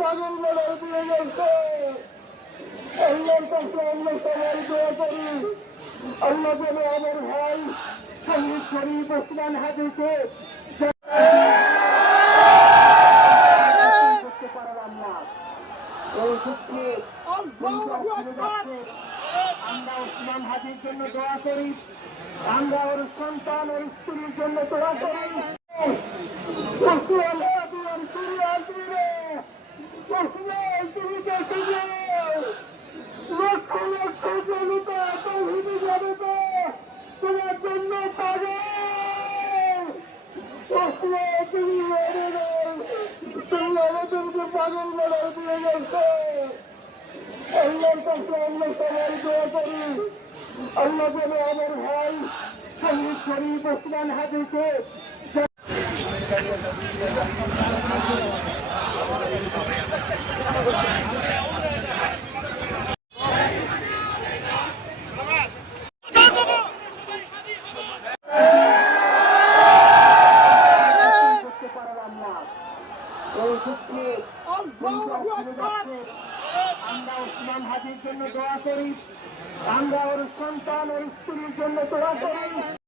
পাগল বানায় দিয়ে গেছো আল্লাহর কাছে আমরা সবাই দোয়া করি আল্লাহ আমার ভাই শরীফ ওসমান হাজিকে আমরা ওসমান হাজির জন্য দোয়া করি আমরা ওর সন্তান ওর স্ত্রীর জন্য দোয়া করি। তুমি আমাদেরকে পাগল বানায় দিয়ে গেছো আল্লাহর কাছে আমরা সবাই দোয়া করি আল্লাহ যেন আমার ভাই শহীদ শরীফ ওসমান হাজিকে করতে আমরা ওসমান হাজির জন্য দোয়া আমরা ওর সন্তান ওর স্ত্রীর জন্য দোয়া করি।